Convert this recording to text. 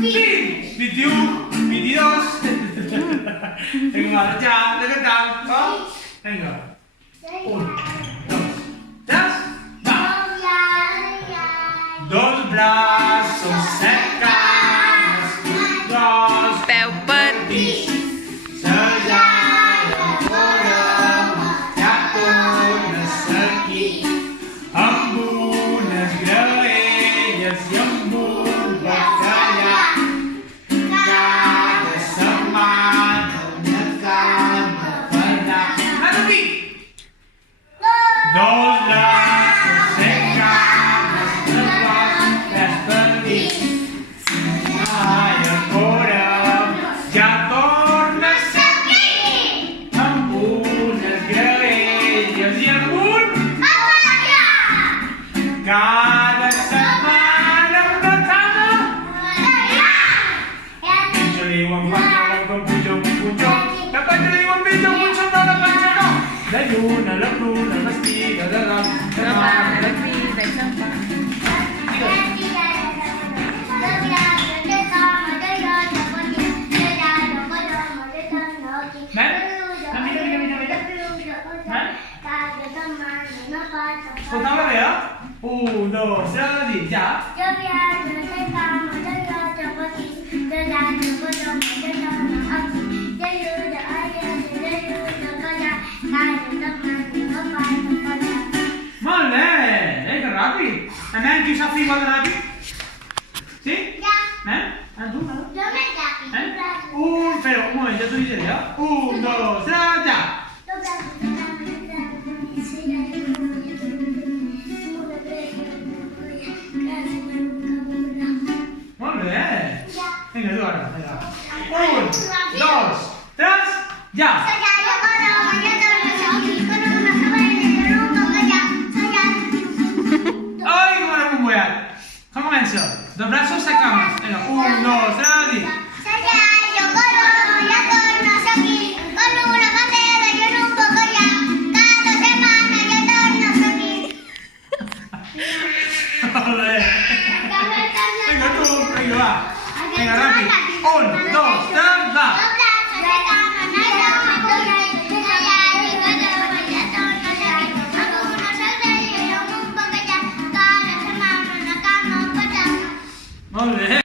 20, 21, 22. Venga, ya, de verdad. Venga. 1, 2, 3, va. Dos braços, set cames, dos Peu petit. Sejada, corona, ja tornes aquí. Amb unes graelles i amb un bacallà. Cada setmana una cama per anar. Ara aquí! Dos braços, set cames, tres petits. Sejada, corona, ja tornes aquí. Amb unes graelles i amb un cada setmana una cama. Pincho le digo en pantalón con pucho. La pancha le digo en pincho, pucho no, la pancha no. La lluna, la luna, vestida de la Treballa, la crida i se'n va. Escoltava bé, eh? 1, 2, 3 i ja. Molt bé! Que ràpid! Anem, qui sap fer igual de ràpid? Sí? Tu? Però, un moment, ja t'ho diré, eh? 1, 2, 3, ja! Molt bé! Vinga, tu ara, vinga. 1, 2, 3, ja! Ai, com ara bombollat! Com comença? De braços set cames. Vinga, 1, 2, 3 i... Molt bé! Vinga, tu, vinga, va! Vinga, ràpid! 1, 2, 3, va! Molt bé!